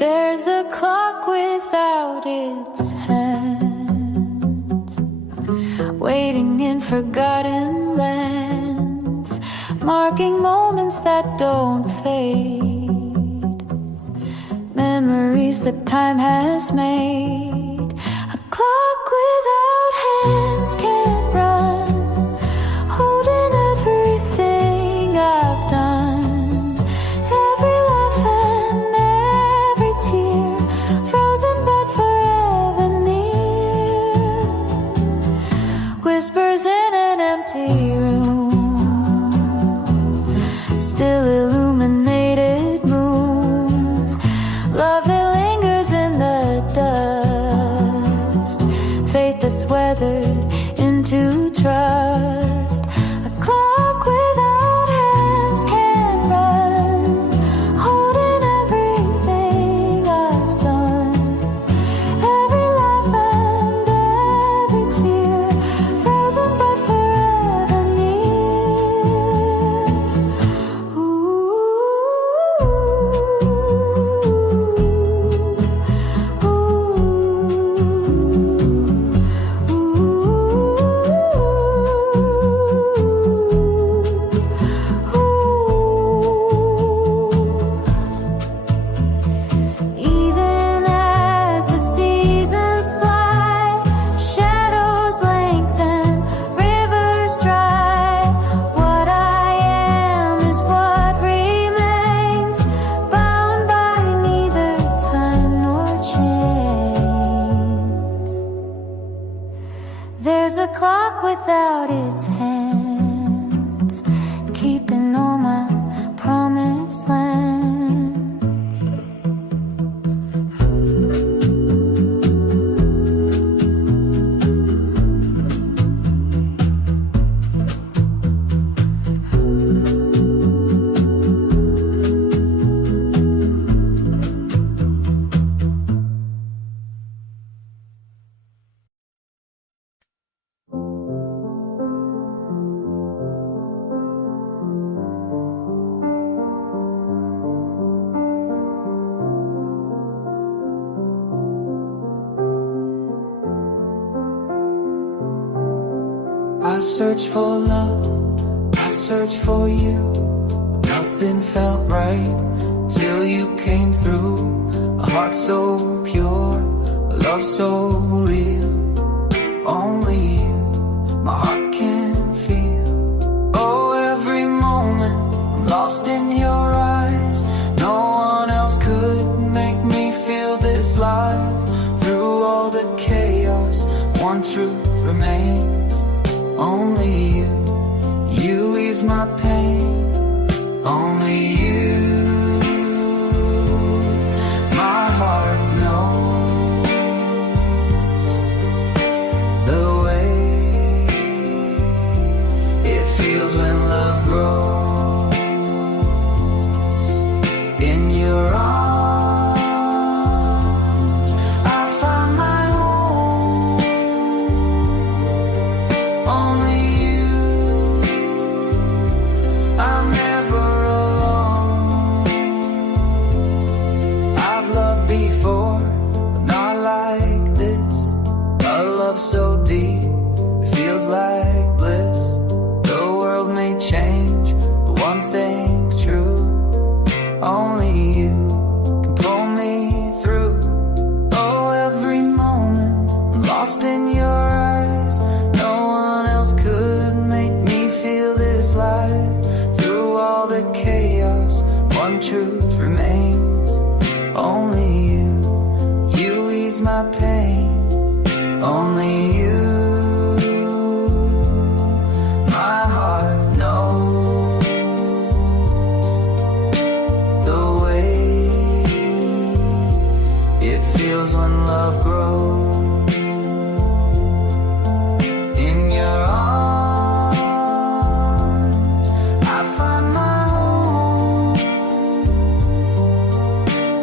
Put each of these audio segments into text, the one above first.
There's a clock without its hands, waiting in forgotten lands, marking moments that don't fade, memories that time has made. A clock without hands can't run, holding everything I've done, every laugh and every tear, frozen but forever near. Whispers in an empty room, still illuminated moon, love that lingers in the dust, faith that's weathered into trust. A clock without hands can't run, holding everything I've done, every laugh and every tear, frozen but forever near. Even as the seasons fly, shadows lengthen, rivers dry, what I am is what remains, bound by neither time nor chains. There's a clock without its hands, keeping all my promised lands. I search for love, I search for you. Nothing felt right till you came through. A heart so pure, a love so real. Only you, my heart can feel. Oh, every moment I'm lost in your eyes. No one else could make me feel this life. Through all the chaos, one truth remains. Only you, you ease my pain. Only you, my heart knows the way it feels when love grows. In your arms, I find my home. Only you, I'm never alone. I've loved before, but not like this. A love so deep, it feels like bliss. The world may change, but one thing's true. Only you can pull me through. Oh, every moment I'm lost in your eyes. No one else could make me feel this life. Through all the chaos, one truth remains. Only you, you ease my pain. Only you, my heart knows the way it feels when love grows. In your arms, I find my home.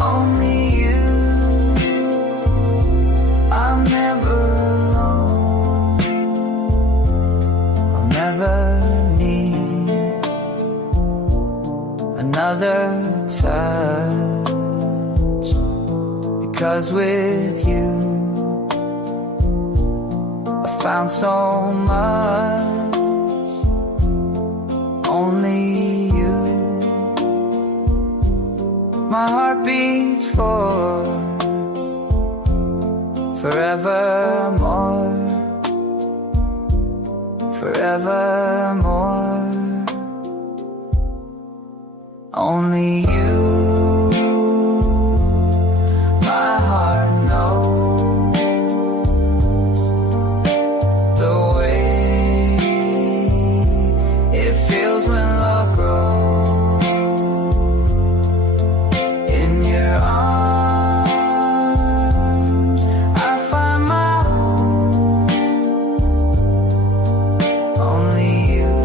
Only you, I'm never alone. I'll never need another touch. because with you I found so much. Only you. My heart beats for forevermore, forevermore. Only you, my heart knows the way it feels when love grows in your arms. I find my home. Only you.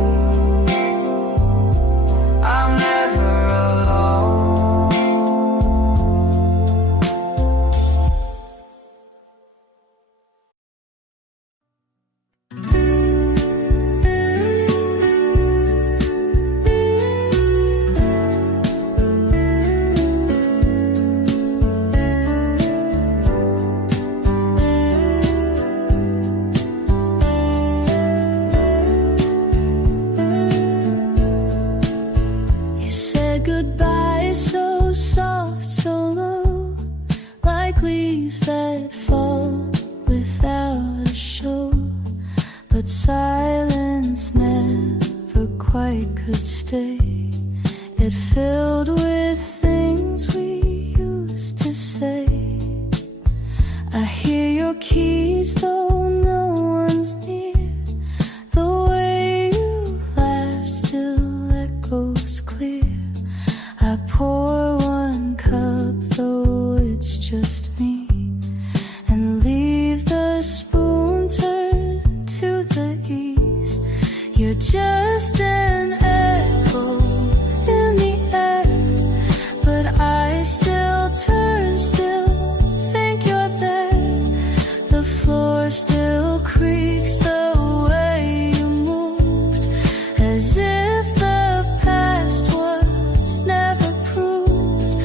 I'm never alone. You said goodbye so soft, so low, like leaves that fall without a show. But silence never quite could stay. It filled with things we used to say. I hear your keys though no one's near. The way you laugh still echoes clear. I pour one cup though it's just me, and leave the spoon turned to the east. You're just an echo in the air, but I still turn, still think you're there. The floor still creaks the way you moved, as if the past was never proved.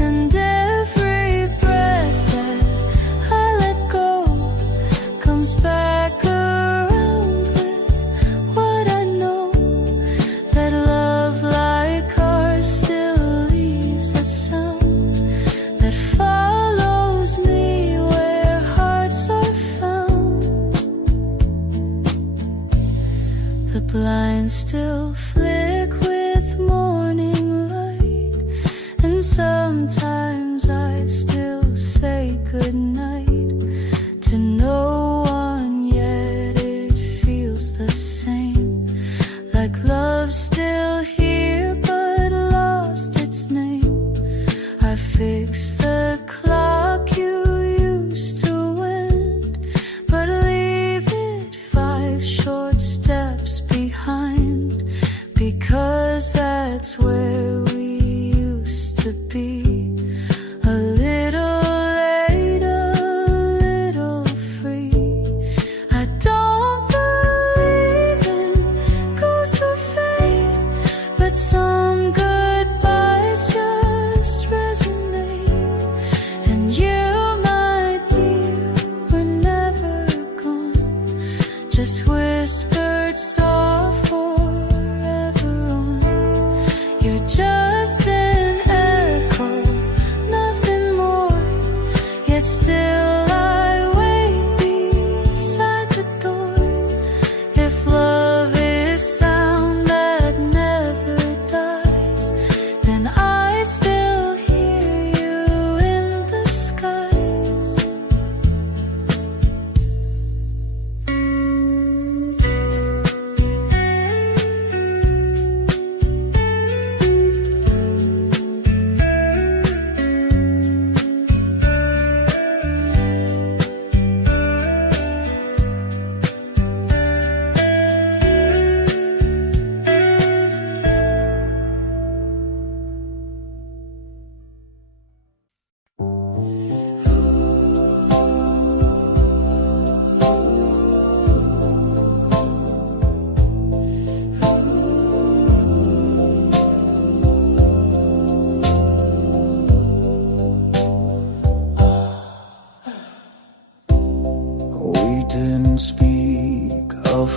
And every breath that I let go comes back around with what I know, that love like ours still leaves a sound that follows me where hearts are found. The blinds still flick with morning light, and sometimes I still say goodnight to no one, yet it feels the same, like love's still here but lost its name. I fixed the clock you used to wind, but leave it 5 short steps behind, because that's where we used to be. A little late, a little free. I don't believe in ghosts or fate, but some goodbyes just resonate. And you, my dear, were never gone, just whispered soft forever on. You're just an echo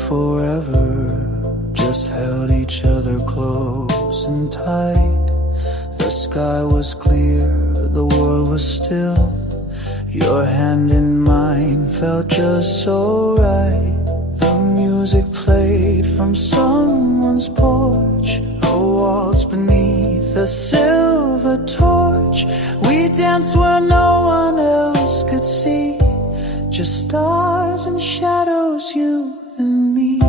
forever, just held each other close and tight. The sky was clear, the world was still. Your hand in mine felt just so right. The music played from someone's porch, a waltz beneath a silver torch. We danced where no one else could see, just stars and shadows, you and me.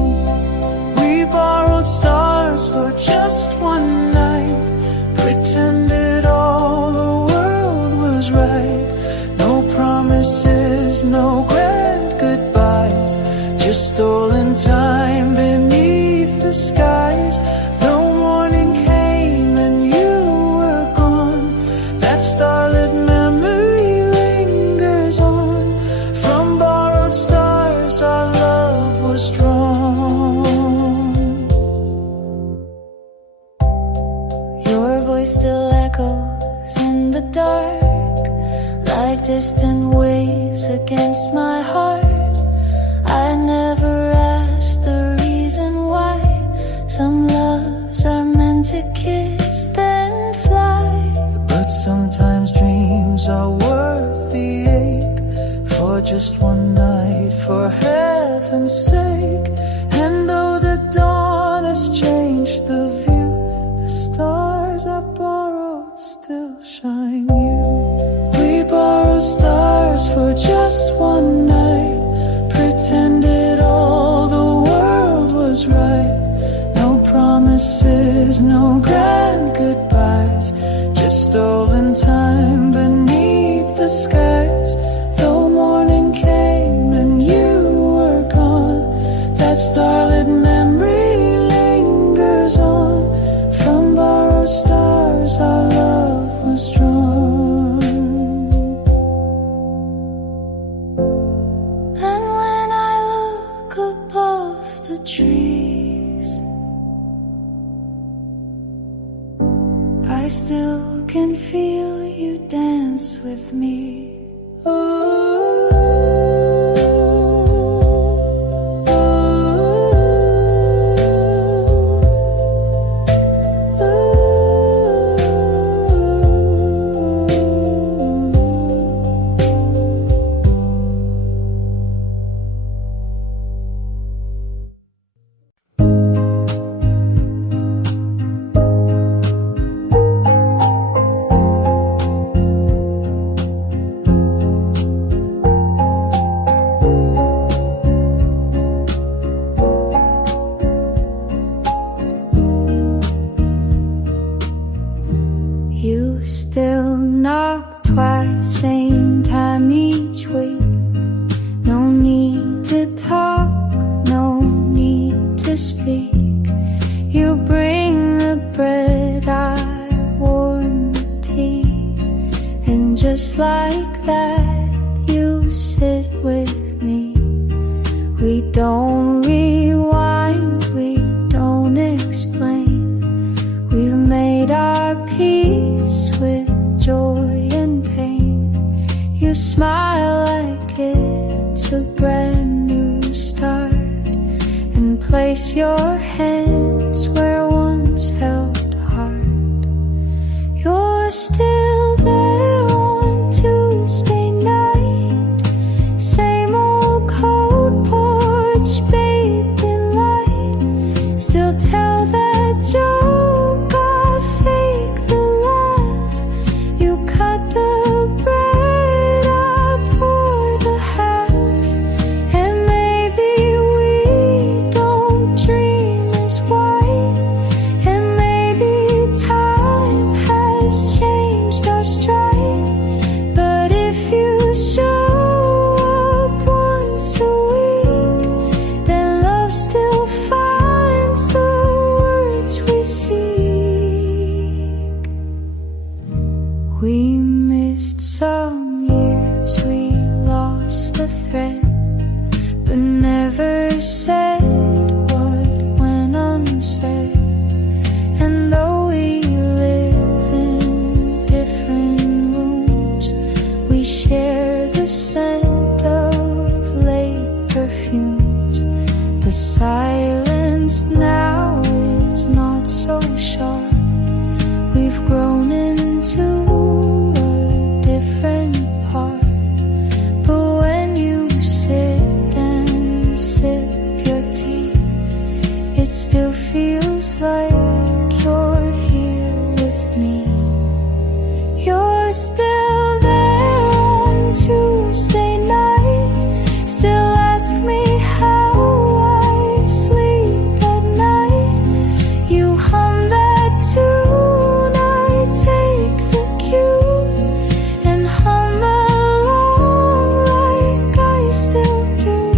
We borrowed stars for just one night, pretended all the world was right. No promises, no grand goodbyes, just stolen time beneath the skies. The morning came and you were gone. That starlit memory lingers on. From borrowed stars our love was drawn. Your voice still echoes in the dark, like distant waves against my heart. I never asked the reason why. Some loves are meant to kiss then fly, but sometimes dreams are worth the ache. For just one night, for heaven's sake. And though the dawn has changed the view, the stars I borrowed still shine you. We borrowed stars for just one night, pretended all the world was right. No promises, no grand goodbyes, just stolen time beneath the skies. Though morning came and you were gone, that starlit memory lingers on. From borrowed stars our love was drawn. And when I look above the trees, I still can feel you dance with me. You still knock twice, same time each week. No need to talk, no need to speak. You bring the bread, I warm the tea. And just like that, you sit with me. We don't rewind, we don't explain. We've made our peace with joy and pain. You smile like it's a brand new start, and place your hands where once held heart. You're still there on Tuesday night, same old cold porch bathed in light. Still tell that joke, I fake the laugh. You cut the bread, I pour the half. And maybe we don't dream as white, and maybe time has changed our stride. But if you show up once a week, then love still finds the words we seek. We missed some years, we lost the thread, but never said what went unsaid. And though we live in different rooms, we share the scent of late perfumes. The you're still there on Tuesday night. Still ask me how I sleep at night. You hum that tune, I take the cue and hum along like I still do.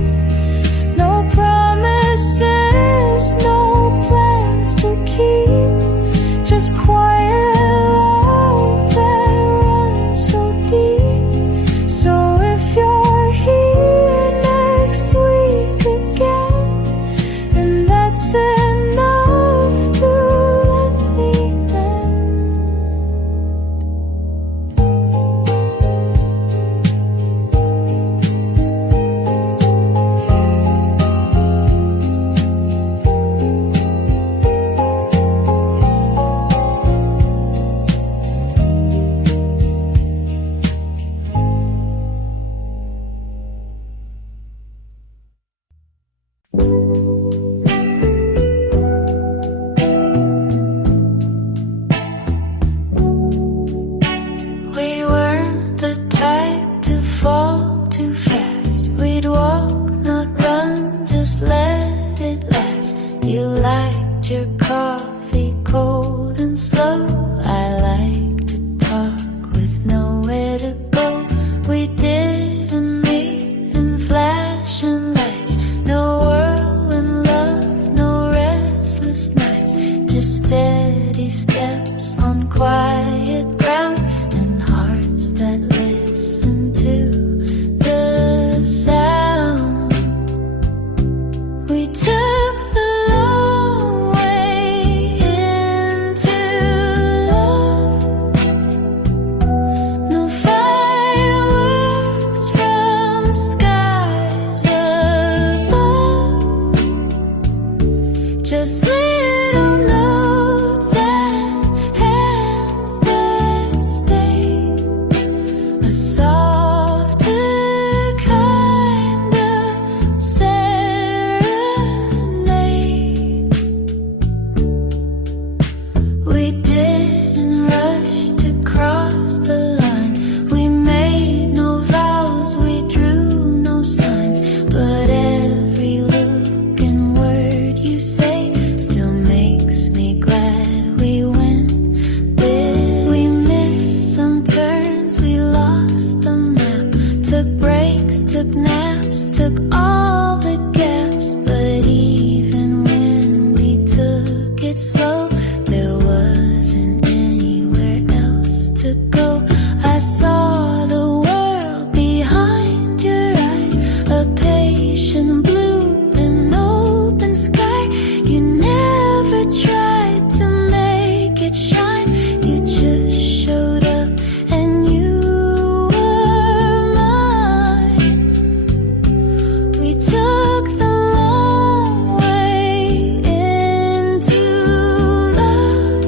No promises, no plans to keep, just quiet love that runs so deep. So if you're here next week again, then that's enough to let me mend. We weren't the type to fall too fast. We'd walk, not run, just let it last. You liked your coffee cold and slow. I like to talk with nowhere to go. We didn't meet in flashing lights. No whirlwind love, no restless nights. Just steady steps on quiet ground and hearts that listen to the sound. We took the long way into love. No fireworks from skies above, just little notes and hands that stay. A softer kind of serenade. We didn't rush to cross the line. We made no vows, we drew no signs. But every look and word you say still makes me glad we went this. We missed some turns, we lost the map. Took breaks, took naps, took all the gaps. But even when we took it slow, there wasn't anywhere else to go. I saw the world behind your eyes, a patient blue and open sky. You never tried to make it shine. You just showed up and you were mine. We took the long way into love,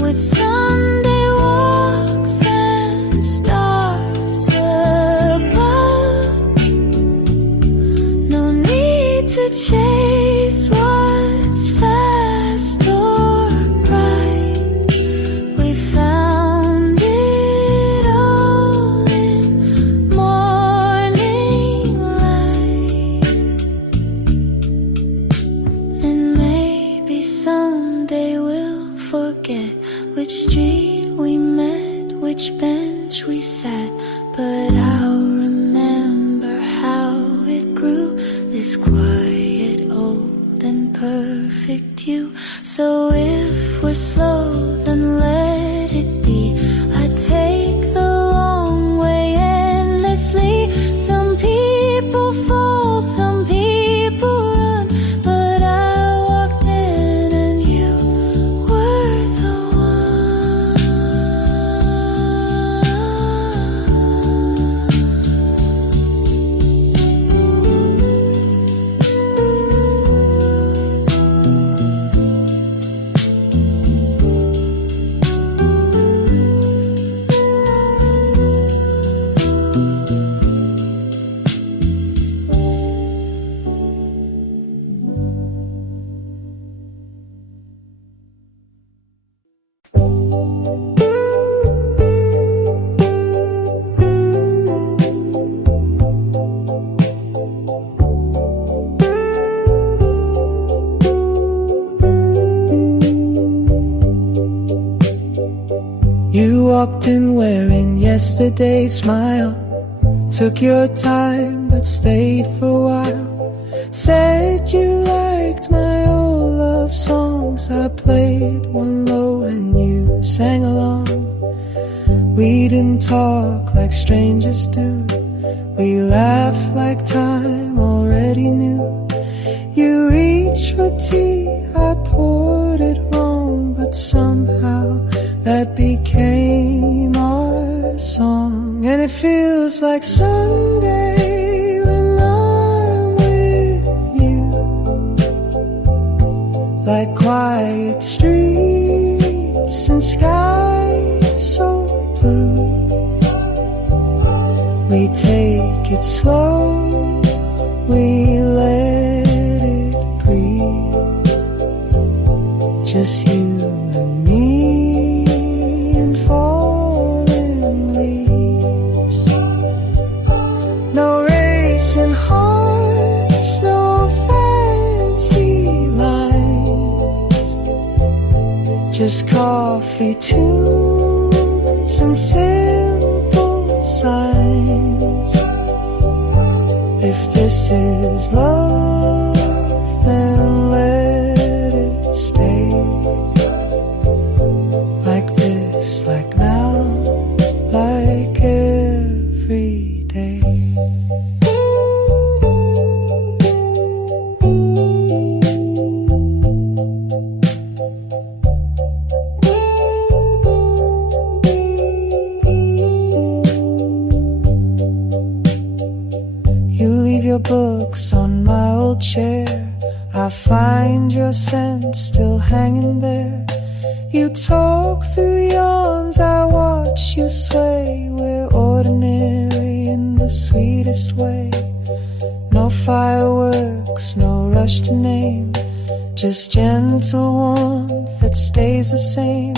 with Sunday walks and stars above. No need to chase what's fast or bright. We found it all in morning light. And maybe someday we'll forget which street we met, which bench we sat. But I'll remember how it grew, this quiet, old and perfect you. So if we're slow, then let it be. I take the long way endlessly. Some people fall, some people run, but I walked in and you were the one. You walked in wearing yesterday's smile. Took your time but stayed for a while. Said you liked my old love songs. I played one low and you sang along. We didn't talk like strangers do. We laughed like time already knew. You reached for tea, I poured it wrong, but somehow that became our song. And it feels like Sunday when I'm with you, like quiet streets and skies so blue. We take it slow, we let it breathe. Just you and me and falling leaves. No racing hearts, no fancy lines. Just coffee tunes and simple signs. If this is love, then let it stay. Like this, like now, like every day. You leave your books on my old chair. I find your scent still hanging there. You talk through yawns, I watch you sway. We're ordinary in the sweetest way. No fireworks, no rush to name. Just gentle warmth that stays the same.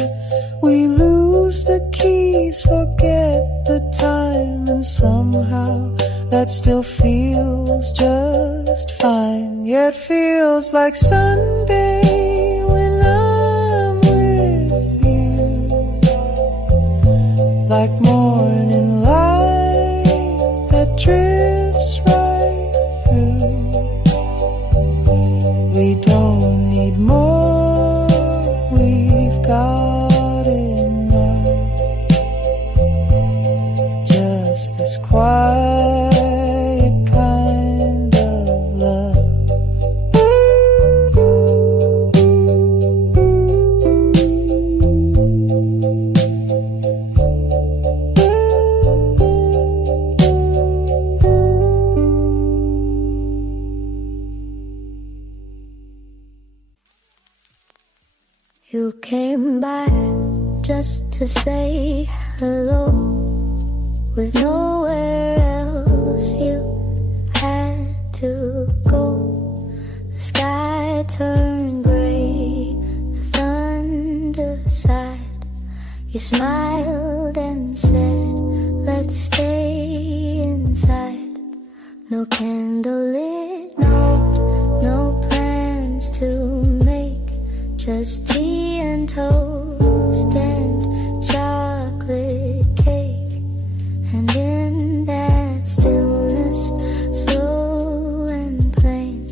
We lose the keys, forget the time, and somehow that still feels just fine. Yet feels like Sunday when I'm with you, like morning light that drifts right through. We don't need more, we've got enough. Just this quiet kind of love. You came by just to say hello, with nowhere else you had to go. The sky turned gray, the thunder sighed. You smiled and said, let's stay inside. No candlelit note, no plans to make. Just tea and toast and chocolate cake. And in that stillness, slow and plain,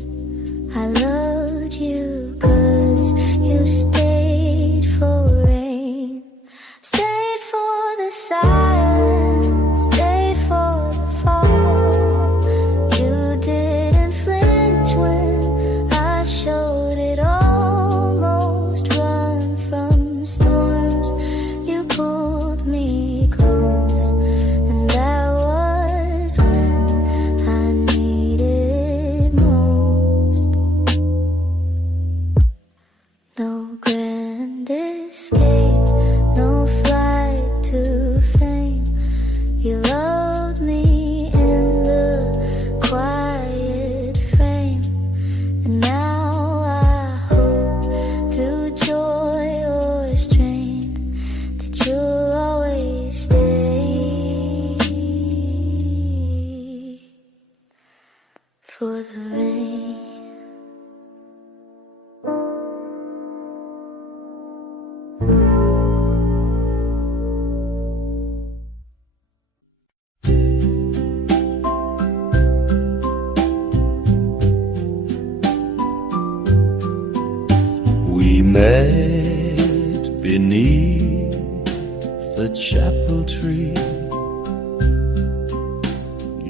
I loved you 'cause you stayed for rain. Stayed for the silence, stayed for the fall. You didn't flinch when I showed it almost right. chapel tree.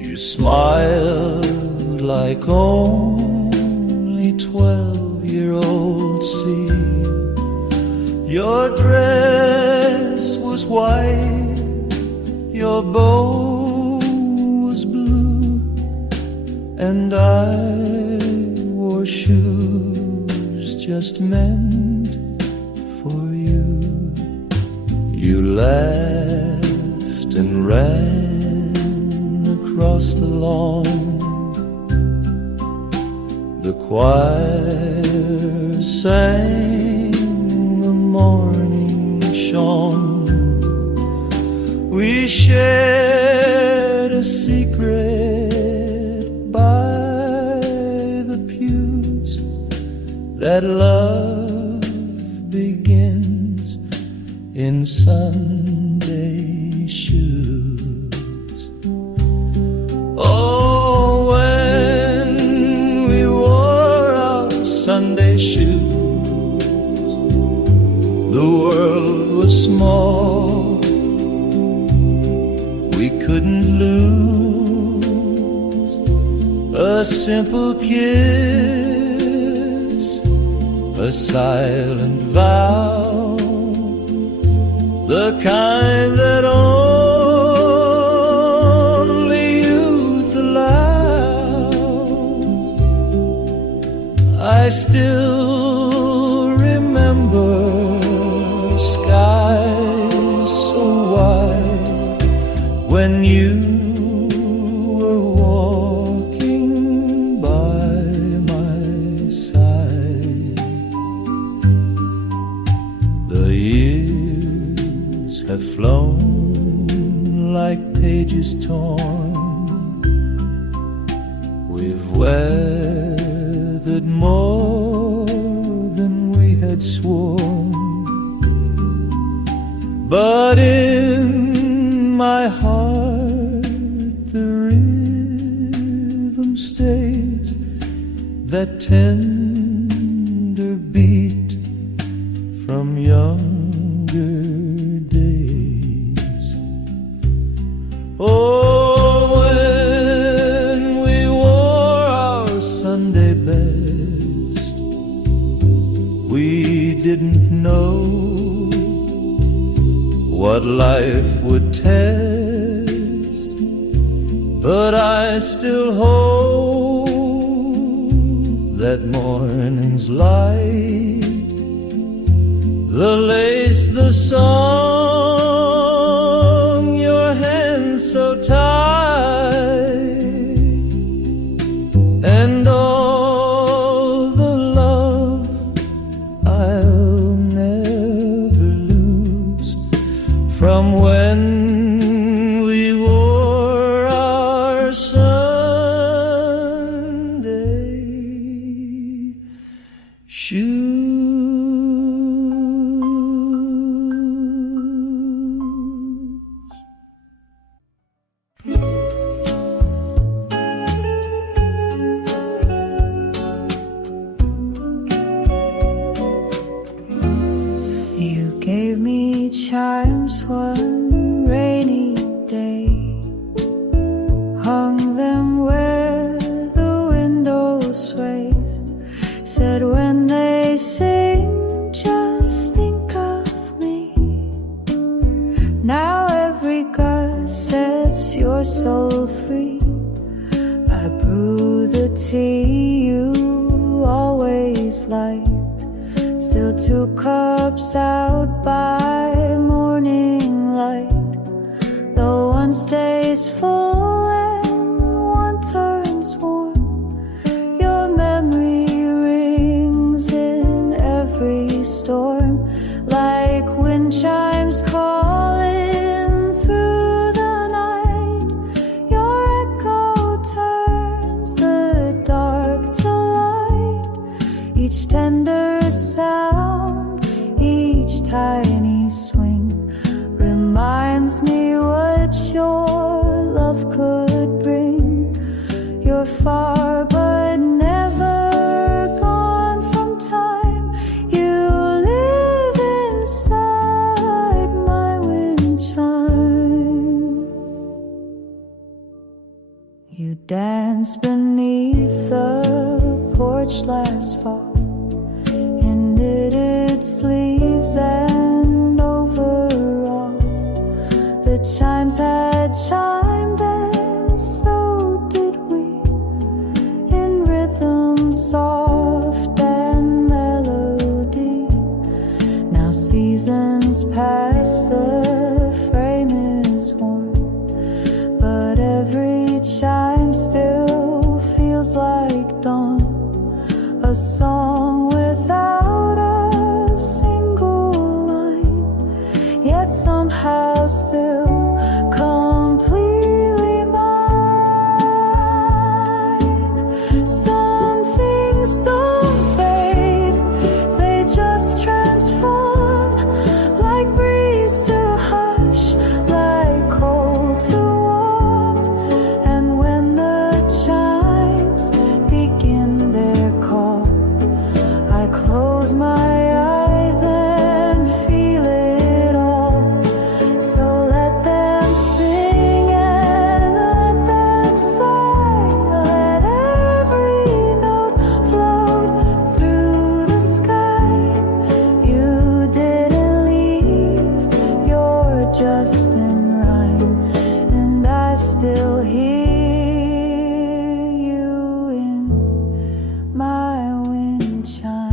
You smiled like only 12-year-olds see. Your dress was white, your bow was blue, and I wore shoes just meant for you. You laughed and ran across the lawn. The choir sang, the morning shone. We shared a secret by the pews, that love begins in Sunday shoes. Oh, when we wore our Sunday shoes, the world was small. We couldn't lose a simple kiss, a silent vow, the kind that only youth allows. I still remember skies so wide when you were walking by my side. The years have flown like pages torn. We've weathered more than we had sworn, but in my heart the rhythm stays, that tender beat from younger days. Oh, when we wore our Sunday best, we didn't know what life would test, but I still hold that morning's light, the lace, the song, your hands so tight, and all the love I'll never lose from when we wore our Sunday shoes. You gave me chimes one rainy day, hung them where the window sways, said when they sing just think of me. Now every gust sets your soul free. I brew the tea you always liked, still 2 cups out by morning light. Though one stays full and one turns warm, your memory rings in every storm, like wind chimes calling through the night. Your echo turns the dark to light, each tender sound, each tiny swing reminds me what your love could bring. You're far but never gone from time. You live inside my wind chime. danced beneath the porch last fall in knitted sleeves and overalls. The chimes had chimed and so did we, in rhythm soft and melody. Now seasons pass, the frame is worn, but every chime still feels like dawn. A song without a single line, yet somehow still completely mine. Some things don't fade, they just transform, like breeze to hush, like cold to warm. And when the chimes begin their call, I close my eyes and feel it all. So let them sing and let them sigh, let every note float through the sky. You didn't leave, you're just in rhyme, and I still hear you in my wind chime.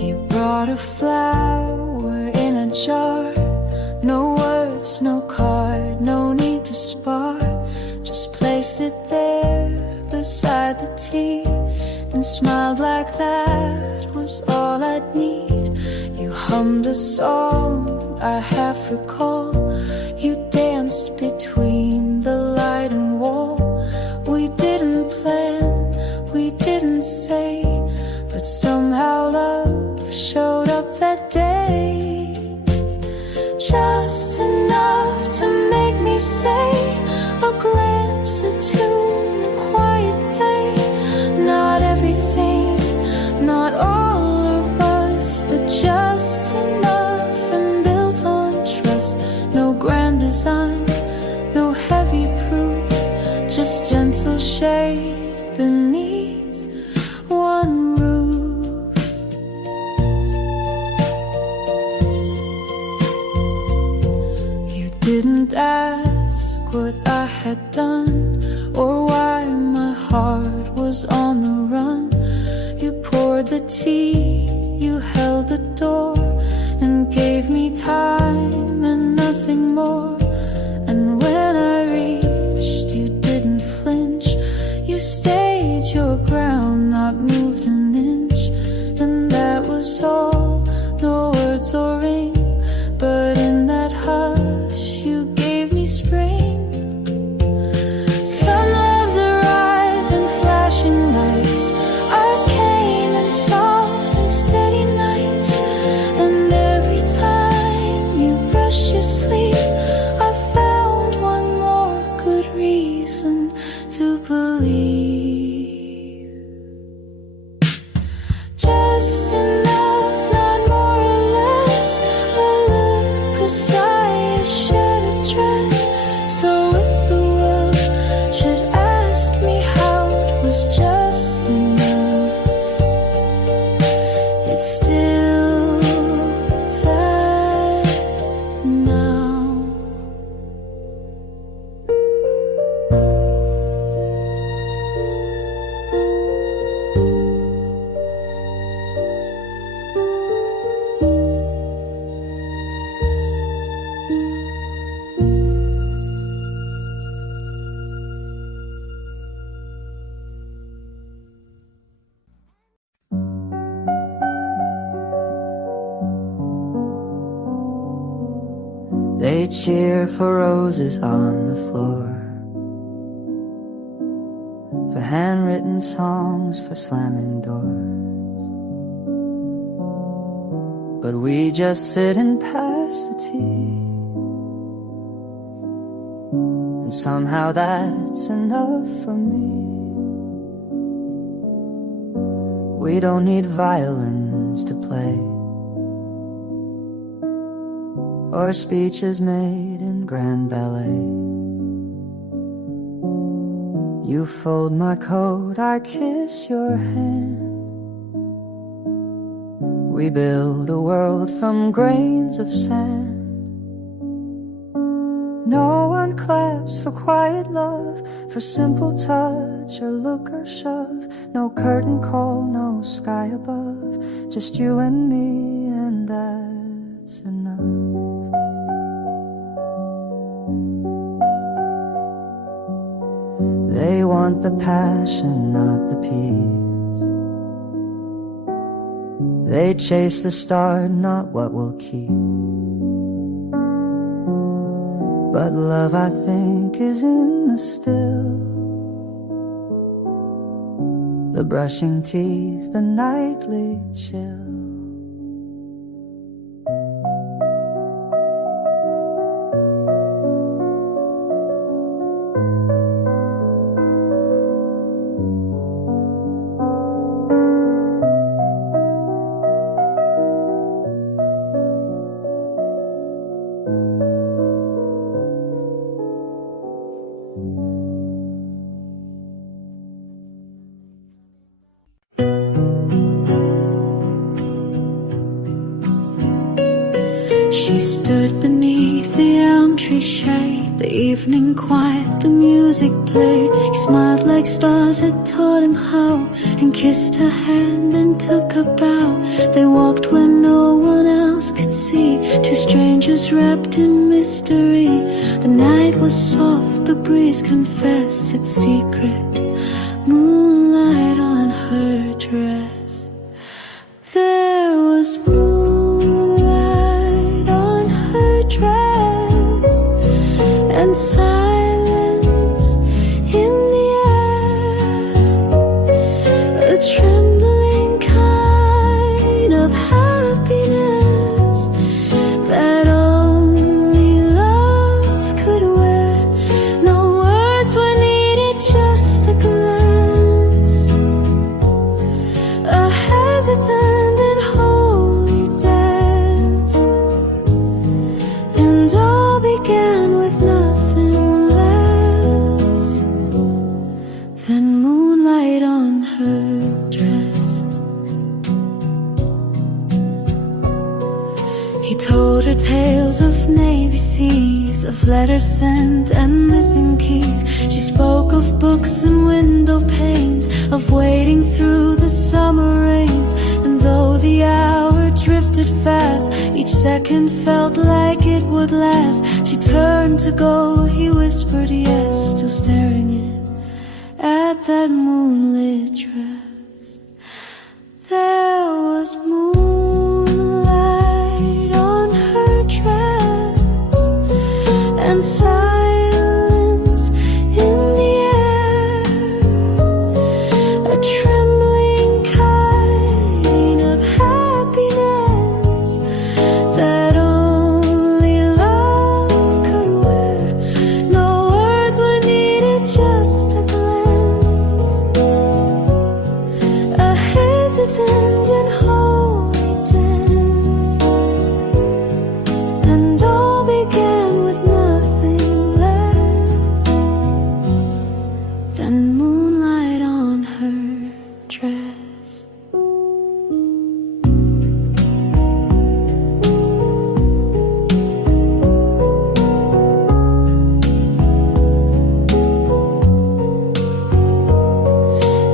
You brought a flower in a jar, no words, no card, no need to spar. Just placed it there beside the tea and smiled like that was all I'd need. You hummed a song I half recall. You danced between the light and wall. We didn't plan, we didn't say, but somehow love showed up that day. Just enough to make me stay, a glance, a tune, a quiet day. Not everything, not all or bust, but just enough and built on trust. No grand design, no heavy proof, just gentle shade beneath one roof. You didn't ask what I had done or why my heart was on the run. You poured the tea, you held the door and gave me time and nothing more. And when I reached, you didn't flinch. You stayed your ground, not moved an inch. And that was all, no words or ring, but in that hush you gave me spring. Sun loves arrive in flashing lights, ours came in soft and steady nights. And every time you brushed your sleeve, I found one more good reason to believe. Just enough, not more or less, a look, a sigh, a shed, a dress. So if the world should ask me how it was just enough, it's still that now. They cheer for roses on the floor. for handwritten songs, for slamming doors. But we just sit and pass the tea, and somehow that's enough for me. We don't need violins to play, or speeches made in grand ballet. You fold my coat, I kiss your hand. We build a world from grains of sand. No one claps for quiet love, for simple touch or look or shove. No curtain call, no sky above, just you and me, and that's enough. They want the passion, not the peace. They chase the star, not what will keep. But love, I think, is in the still, the brushing teeth, the nightly chill. She stood beneath the elm tree shade, the evening quiet, the music played. He smiled like stars had taught him how, and kissed her hand and took a bow. They walked where no one else could see, two strangers wrapped in mystery. The night was soft, the breeze confessed its secret, moonlight on her dress. There was moonlight on her dress, and silence in the air, a trembling kind of happiness that only love could wear. No words were needed, just a glance, a hesitant and holy dance, and all began with nothing less than moonlight on her dress. He told her tales of navy seas, of letters sent and missing keys. She spoke of books and window panes, of wading through the summer rains. And though the hour drifted fast, each second felt like it would last. She turned to go, he whispered yes, still staring in at that moonlit dress. There was moonlight on her dress, and silence in the air, a trembling kind of happiness that only love could wear. No words were needed, just a glance, a hesitant and holy dance, and all began with nothing less than moonlight on her dress.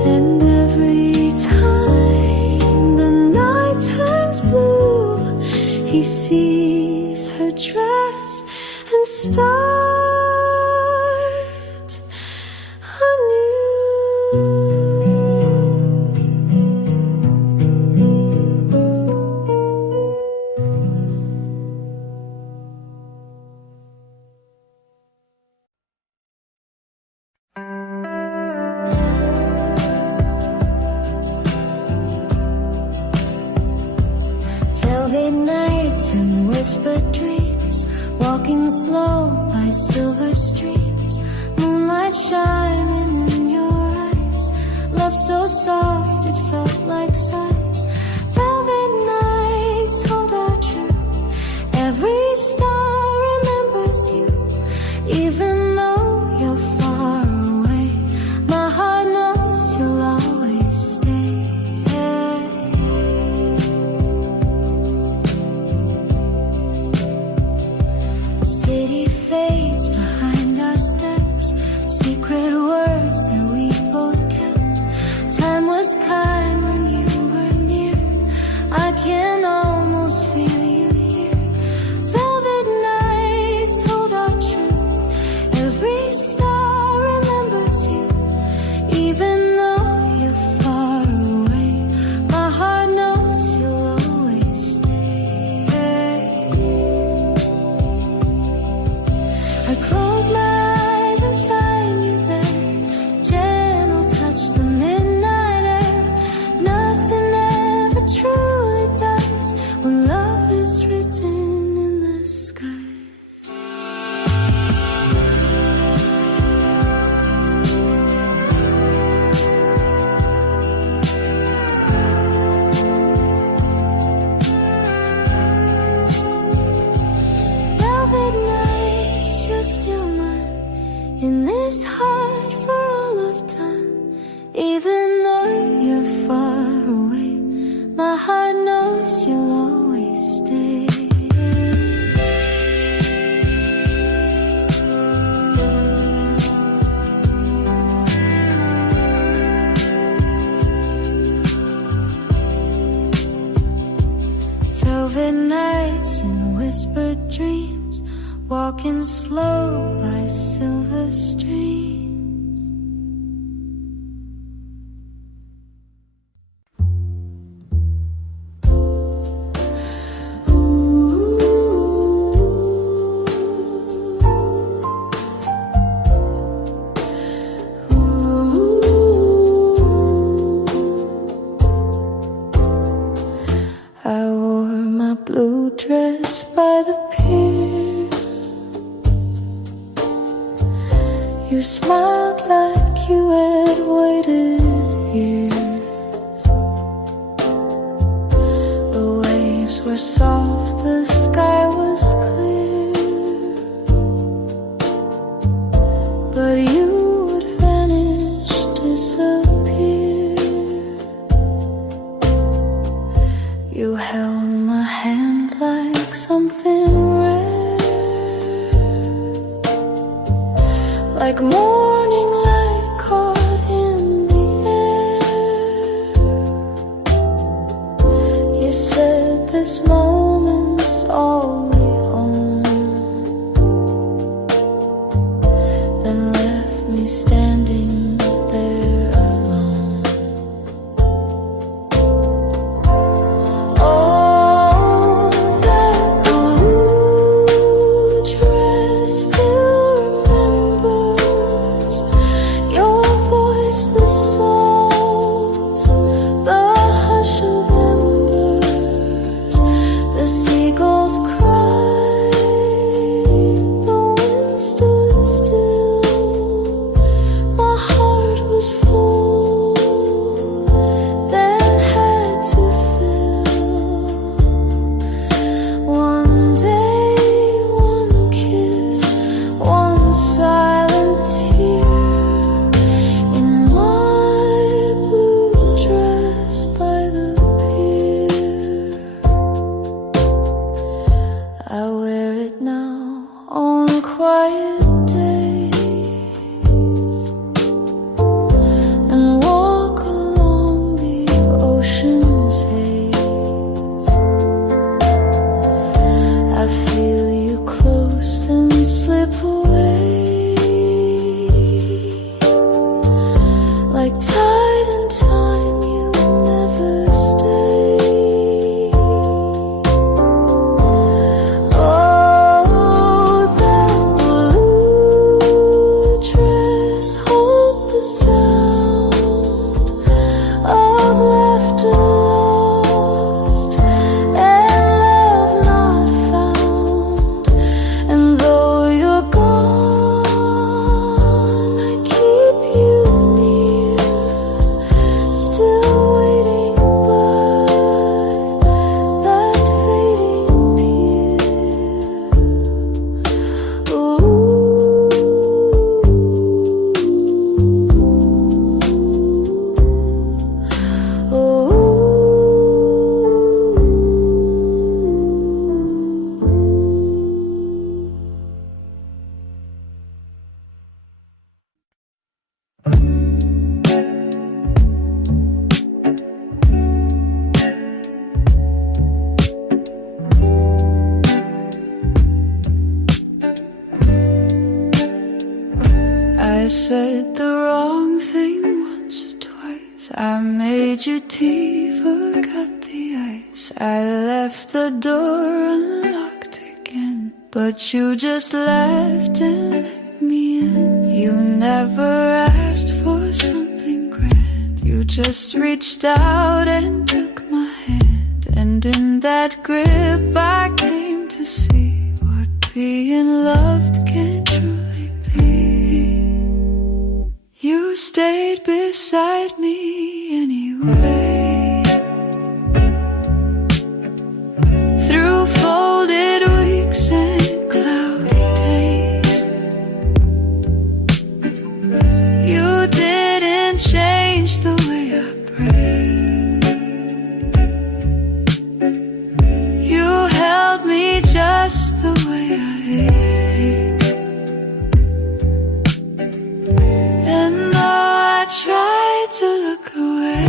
And every time the night turns blue, he sees her dress and start anew. whispered dreams, walking slow by silver streams, moonlight shining in your eyes, love so soft it felt like sighs, velvet nights hold our truth, every star remembers you, even though you're far away, my heart knows you'll always stay. City fades behind our steps, secret words that we both kept. Time was kind when you were near, I can almost feel you here. Velvet nights hold our truth, every star remembers you, even though you're far away, my heart knows you'll always stay. I close my eyes and find you there, gentle touch the midnight air. Nothing ever truly dies when love is written in the skies. Velvet nights, you're still mine, in this heart for all of time. Even though you're far away, my heart knows you'll always stay. Velvet nights and whispered dreams, walking slow by silver streams. I wore my blue dress by the pier. You smiled like you had waited years. The waves were soft, the sky was clear, but you would vanish, disappear. You held my hand like something rare, like morning light caught in the air. You said this moment's all we own, then left me standing there alone. Oh, that blue dress still remembers your voice, the salt, the hush of embers, the seagulls cried, the wind stood still, my heart I said the wrong thing once or twice. I made you tea, forgot the ice. I left the door unlocked again, but you just left and let me in. You never asked for something grand. You just reached out and took my hand, and in that grip I came to see what being loved can truly be. You stayed beside me anyway, through folded weeks and cloudy days. You didn't change the way I prayed. You held me just the way I hate. And though I tried to look away,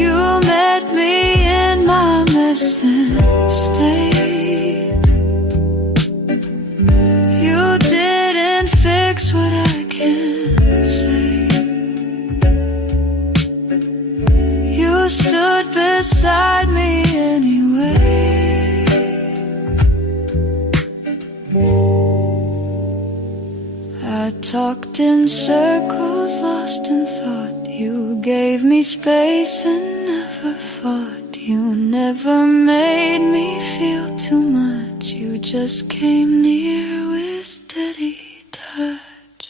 you met me in my mess and stayed. You didn't fix what I can't say. You stood beside me anyway. I talked in circles, lost in thought. You gave me space and never fought. You never made me feel too much. You just came near with steady touch.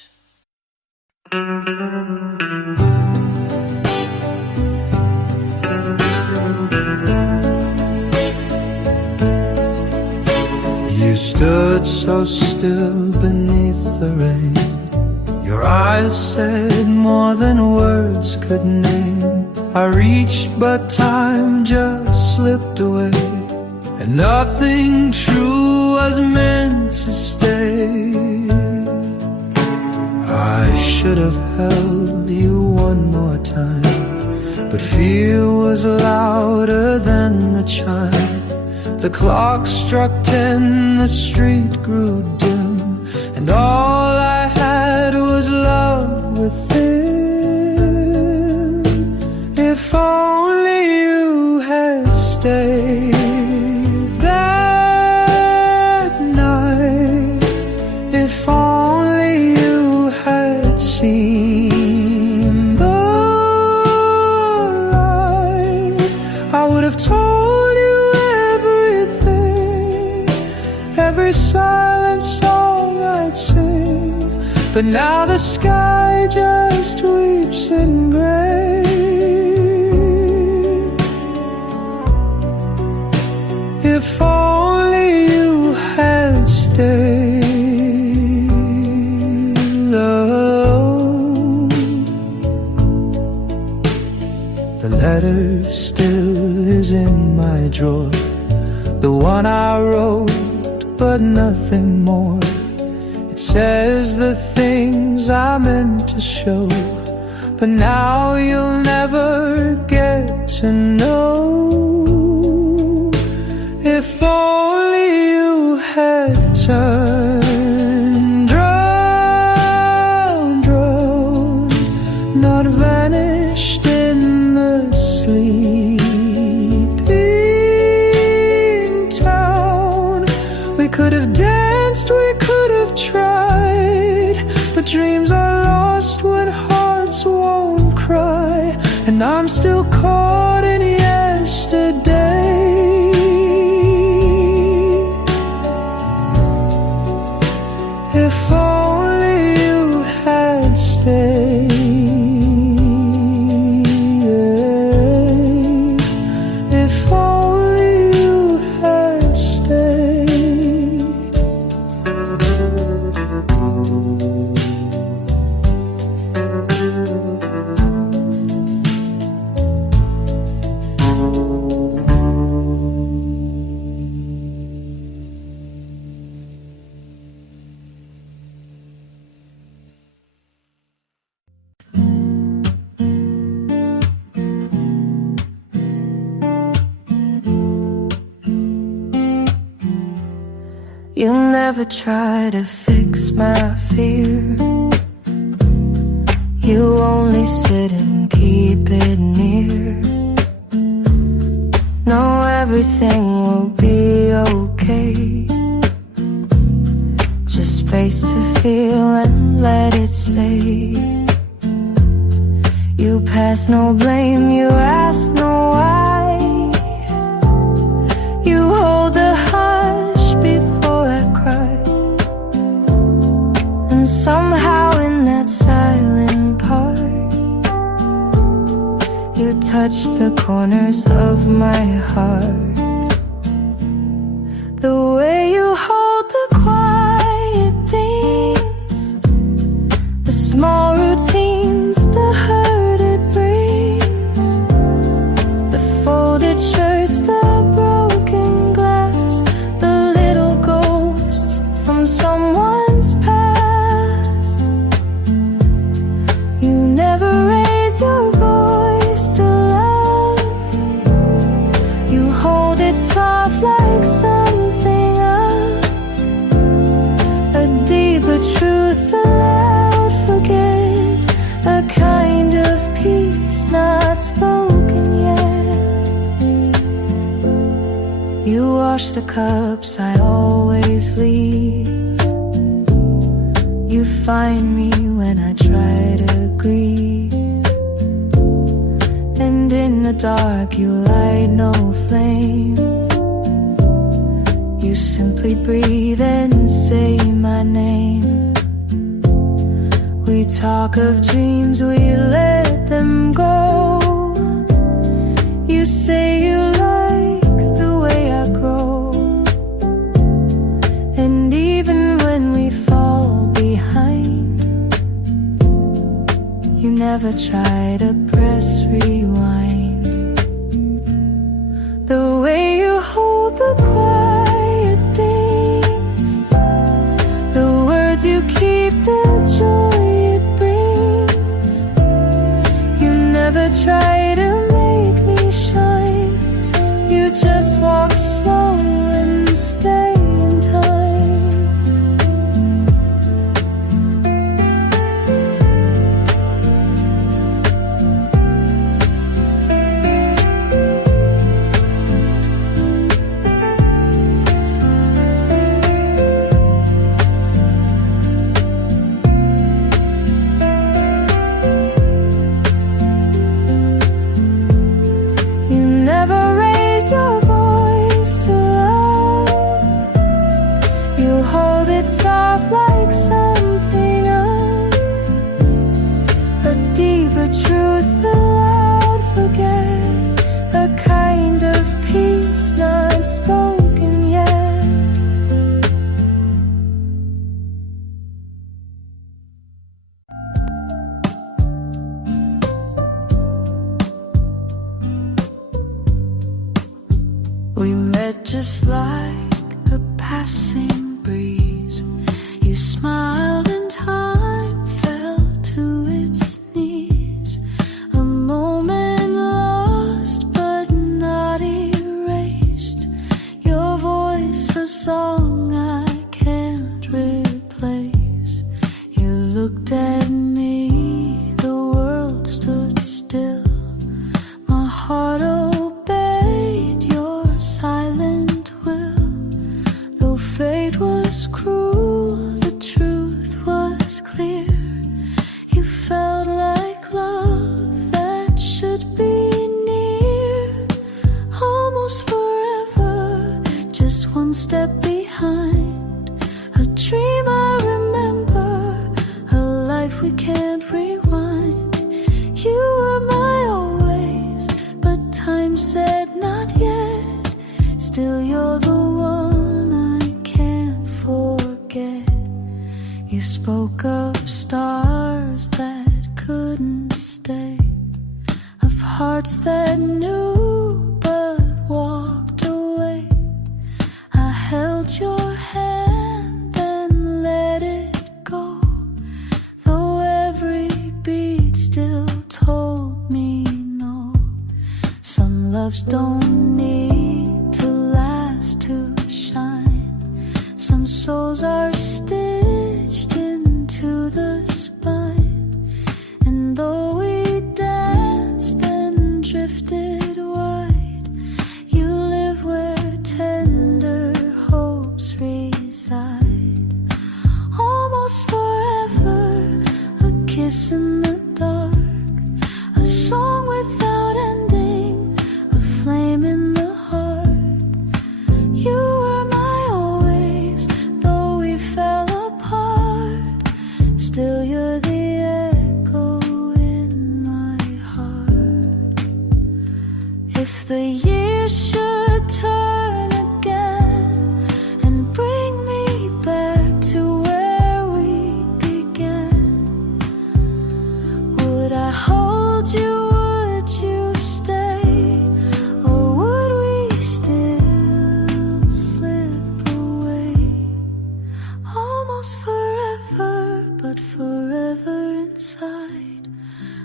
You stood so still beneath the rain. Your eyes said more than words could name. I reached but time just slipped away, and nothing true was meant to stay. I should have held you one more time, but fear was louder than the chime. The clock struck 10, the street grew dim, and all I had was love within. If only you had stayed that night. If only you had seen the light, I would have told you every silent song I'd sing. But now the sky just weeps in gray. If only you had stayed alone. The letter still is in my drawer, the one I wrote but nothing more. It says the things I meant to show, but now you'll never get to know. If only you had turned round, not vanished in the sleeping town. We could have danced, we could have tried, but dreams are lost when hearts won't cry. And I'm still caught in yesterday. If only you had stayed. If only you had stayed. You never never try to fix my fear. You only sit and keep it near. Know everything will be okay. Just space to feel and let it stay. You pass no blame, you ask no why. You hold the hush before I cry. And somehow in that silent part, you touch the corners of my heart. The way you hold the quiet things, the small routines, the hurt it brings, the folded shirts, the broken glass, the little ghosts from someone's past. You never raise your voice to love. You hold it soft like something of a deeper truth, a loud forget, a kind of peace not spoken yet. You wash the cups I always leave. You find me when I try to grieve. And in the dark you light no flame. You simply breathe and say my name. We talk of dreams, we let them go. You say you like the way I grow. And even when we fall behind, you never try to press rewind. The way you hold the quiet things, the words you keep, the joy it brings. You never try to make me shine. You just walk slow and stay in time. You never raise your voice to love. You hold it soft like something of a deeper truth, a loud forget, a kind of peace not spoken yet. We met just like a passing breeze. You smiled and time fell to its knees. A moment lost but not erased. Your voice a song I can't replace. You looked at me, the world stood still. My heart obeyed your silent will. Though fate was cruel, the truth was clear. You felt like love that should be near. Almost forever, just one step behind. A dream I remember, a life we can't rewind. You were my always, but time said not yet. Still you're the one I can't forget. You spoke of stars that couldn't stay, of hearts that knew but walked away. I held your hand then let it go, though every beat still told me no. Some loves don't need to last to shine. Some souls stitched into the spine. And though we danced and drifted wide, you live where tender hopes reside. Almost forever, a kiss in the dark, a song without ending, a flame in the heart. You were my always, though we fell apart. Still you're the echo in my heart. If the years should turn again and bring me back to where we began, would I hold you? Would you stay? Or would we still slip away? Almost forever, but forever inside.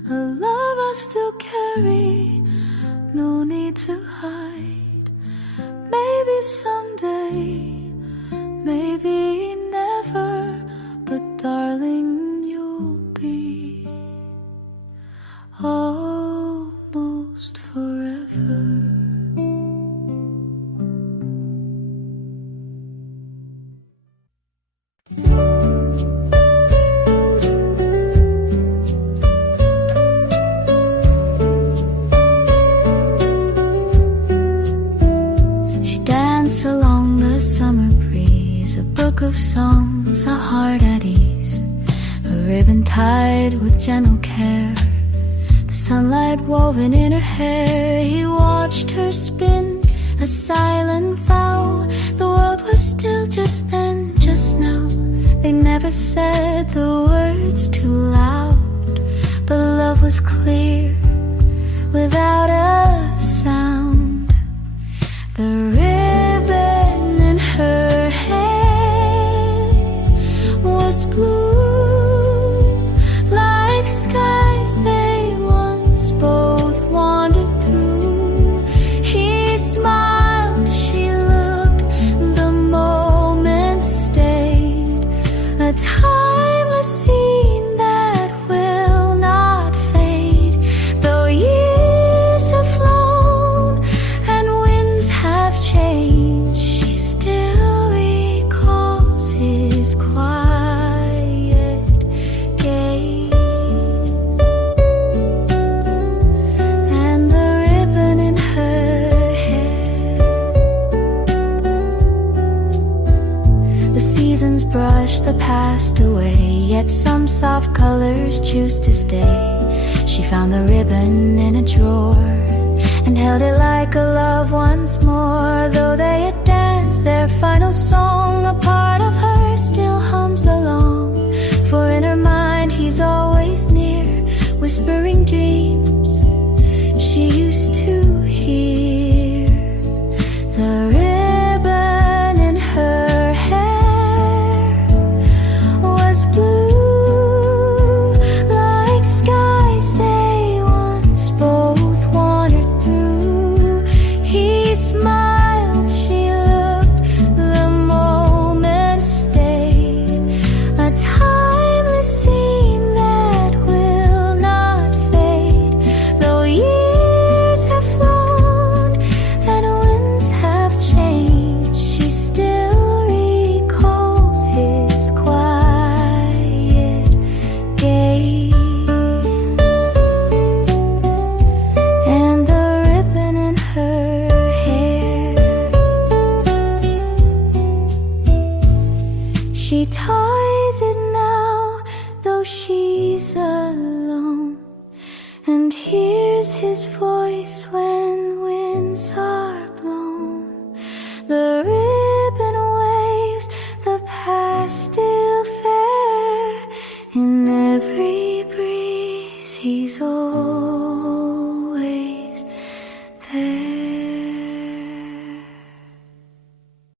A love I still carry, no need to hide. Maybe someday, maybe never, but darling, you'll be almost forever. She danced along the summer breeze, a book of songs, a heart at ease, a ribbon tied with gentle care, the sunlight woven in her hair. He watched her spin, a silent vow. The world was still just then, just now. They never said the words too loud, but love was clear without a sound. The ribbon in her hair was blue, like skies they once both wandered through. He smiled, she looked, the moment stayed, a timeless scene that will not fade. Though years have flown and winds have changed, she still recalls his quiet gaze. And the ribbon in her hair. The seasons brush the past away, yet some soft colors choose to stay. She found the ribbon in a drawer and held it like a love once more. Though they had danced their final song, a part of her still hums along. For in her mind he's always near, whispering dreams she used to hear. The ribbon in her hair was blue, like skies they once both wandered through. He smiled, she looked, the moment stayed, a timeless scene that will not fade. Though years have flown and winds have changed, she still recalls his quiet gaze. And the ribbon in her hair, she ties it now, though she's alone, and hears his voice when winds are